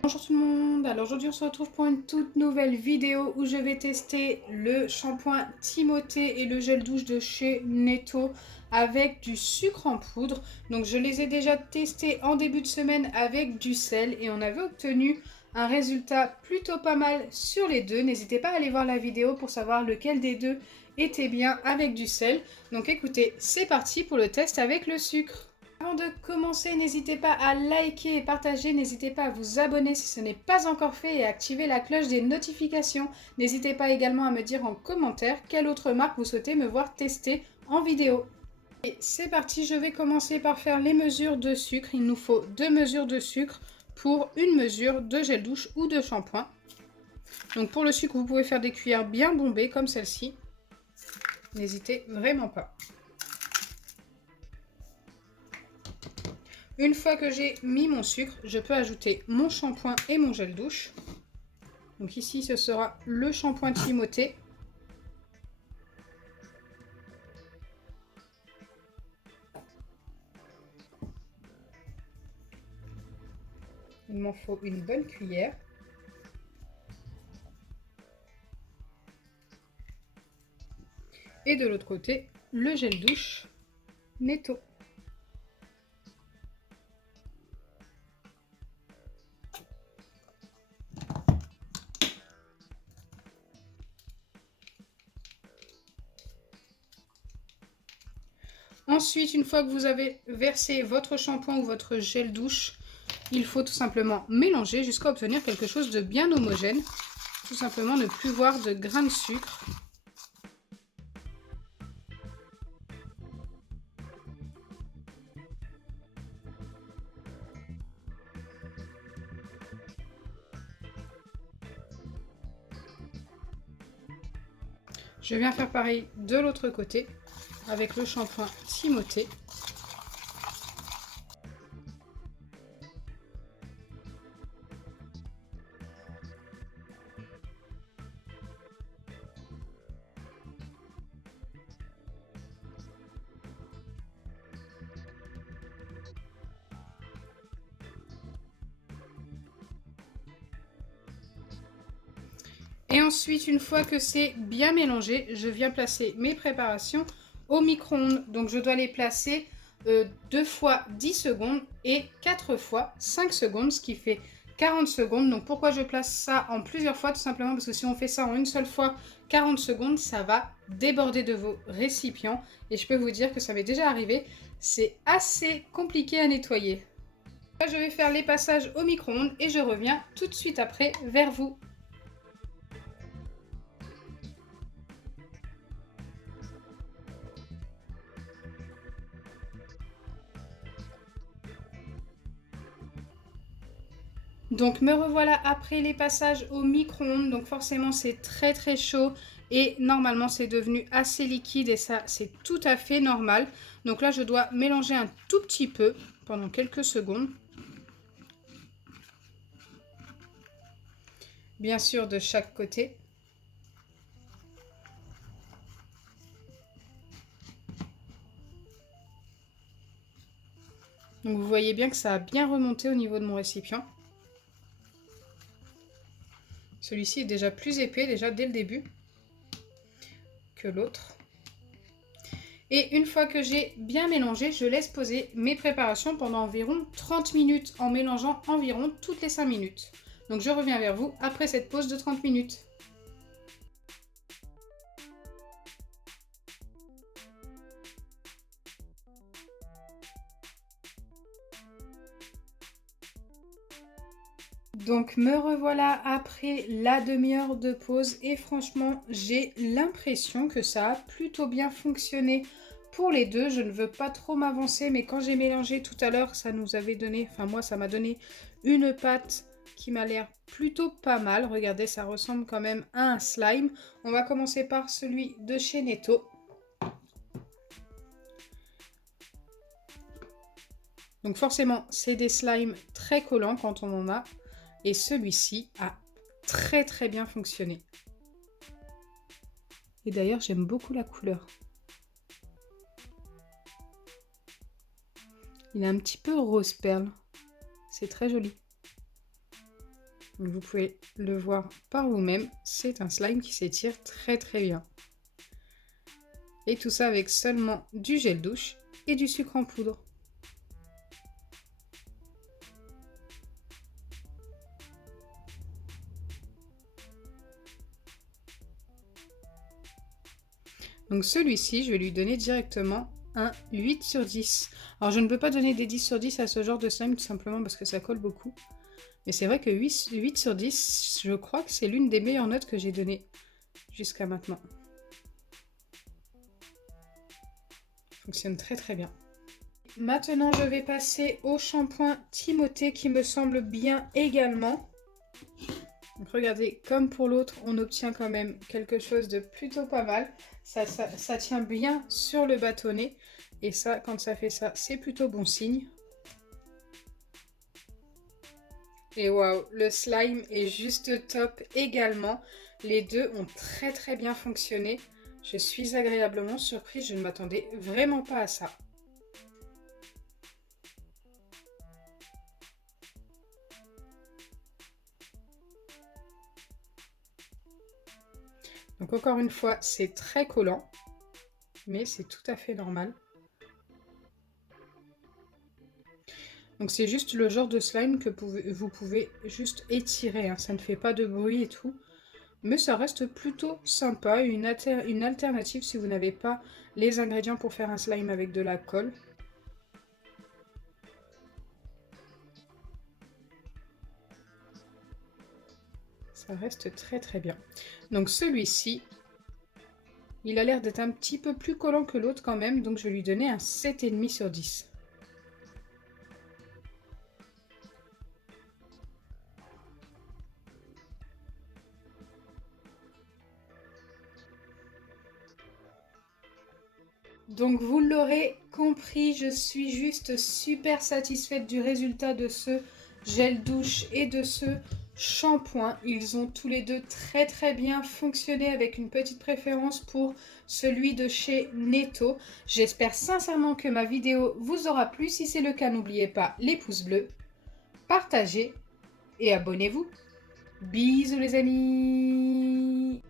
Bonjour tout le monde, alors aujourd'hui on se retrouve pour une toute nouvelle vidéo où je vais tester le shampoing Timothée et le gel douche de chez Netto avec du sucre en poudre. Donc je les ai déjà testés en début de semaine avec du sel et on avait obtenu un résultat plutôt pas mal sur les deux. N'hésitez pas à aller voir la vidéo pour savoir lequel des deux était bien avec du sel. Donc écoutez, c'est parti pour le test avec le sucre. Avant de commencer, n'hésitez pas à liker et partager, n'hésitez pas à vous abonner si ce n'est pas encore fait et à activer la cloche des notifications. N'hésitez pas également à me dire en commentaire quelle autre marque vous souhaitez me voir tester en vidéo. Et c'est parti, je vais commencer par faire les mesures de sucre. Il nous faut 2 mesures de sucre pour une mesure de gel douche ou de shampoing. Donc pour le sucre, vous pouvez faire des cuillères bien bombées comme celle-ci. N'hésitez vraiment pas. Une fois que j'ai mis mon sucre, je peux ajouter mon shampoing et mon gel douche. Donc ici, ce sera le shampoing Timothée. Il m'en faut une bonne cuillère. Et de l'autre côté, le gel douche Netto. Ensuite, une fois que vous avez versé votre shampoing ou votre gel douche, il faut tout simplement mélanger jusqu'à obtenir quelque chose de bien homogène. Tout simplement ne plus voir de grains de sucre. Je viens faire pareil de l'autre côté avec le shampoing Timothée. Et ensuite, une fois que c'est bien mélangé, je viens placer mes préparations au micro-ondes. Donc je dois les placer 2 fois 10 secondes et 4 fois 5 secondes, ce qui fait 40 secondes. Donc pourquoi je place ça en plusieurs fois? Tout simplement parce que si on fait ça en une seule fois, 40 secondes, ça va déborder de vos récipients. Et je peux vous dire que ça m'est déjà arrivé. C'est assez compliqué à nettoyer. Là, je vais faire les passages au micro-ondes et je reviens tout de suite après vers vous. Donc me revoilà après les passages au micro-ondes, donc forcément c'est très très chaud et normalement c'est devenu assez liquide et ça c'est tout à fait normal. Donc là je dois mélanger un tout petit peu pendant quelques secondes. Bien sûr de chaque côté. Donc vous voyez bien que ça a bien remonté au niveau de mon récipient. Celui-ci est déjà plus épais déjà dès le début que l'autre. Et une fois que j'ai bien mélangé, je laisse poser mes préparations pendant environ 30 minutes en mélangeant environ toutes les 5 minutes. Donc je reviens vers vous après cette pause de 30 minutes. Donc me revoilà après la demi-heure de pause et franchement j'ai l'impression que ça a plutôt bien fonctionné pour les deux. Je ne veux pas trop m'avancer mais quand j'ai mélangé tout à l'heure ça nous avait donné, enfin moi ça m'a donné une pâte qui m'a l'air plutôt pas mal. Regardez, ça ressemble quand même à un slime. On va commencer par celui de chez Netto. Donc forcément c'est des slimes très collants quand on en a. Et celui-ci a très très bien fonctionné. Et d'ailleurs, j'aime beaucoup la couleur. Il est un petit peu rose perle. C'est très joli. Donc, vous pouvez le voir par vous-même, c'est un slime qui s'étire très très bien. Et tout ça avec seulement du gel douche et du sucre en poudre. Donc celui-ci, je vais lui donner directement un 8 sur 10. Alors je ne peux pas donner des 10 sur 10 à ce genre de slime tout simplement parce que ça colle beaucoup. Mais c'est vrai que 8 sur 10, je crois que c'est l'une des meilleures notes que j'ai données jusqu'à maintenant. Fonctionne très très bien. Maintenant, je vais passer au shampoing Timothée qui me semble bien également. Donc regardez, comme pour l'autre, on obtient quand même quelque chose de plutôt pas mal. Ça tient bien sur le bâtonnet. Et ça, quand ça fait ça, c'est plutôt bon signe. Et waouh, le slime est juste top également. Les deux ont très très bien fonctionné. Je suis agréablement surprise, je ne m'attendais vraiment pas à ça. Donc encore une fois, c'est très collant, mais c'est tout à fait normal. Donc c'est juste le genre de slime que vous pouvez juste étirer, hein. Ça ne fait pas de bruit et tout. Mais ça reste plutôt sympa, une alternative si vous n'avez pas les ingrédients pour faire un slime avec de la colle. Ça reste très très bien. Donc celui-ci, il a l'air d'être un petit peu plus collant que l'autre quand même, donc je vais lui donner un 7,5 sur 10. Donc vous l'aurez compris, je suis juste super satisfaite du résultat de ce gel douche et de ce shampoing. Ils ont tous les deux très très bien fonctionné avec une petite préférence pour celui de chez Netto. J'espère sincèrement que ma vidéo vous aura plu. Si c'est le cas, n'oubliez pas les pouces bleus, partagez et abonnez-vous. Bisous les amis!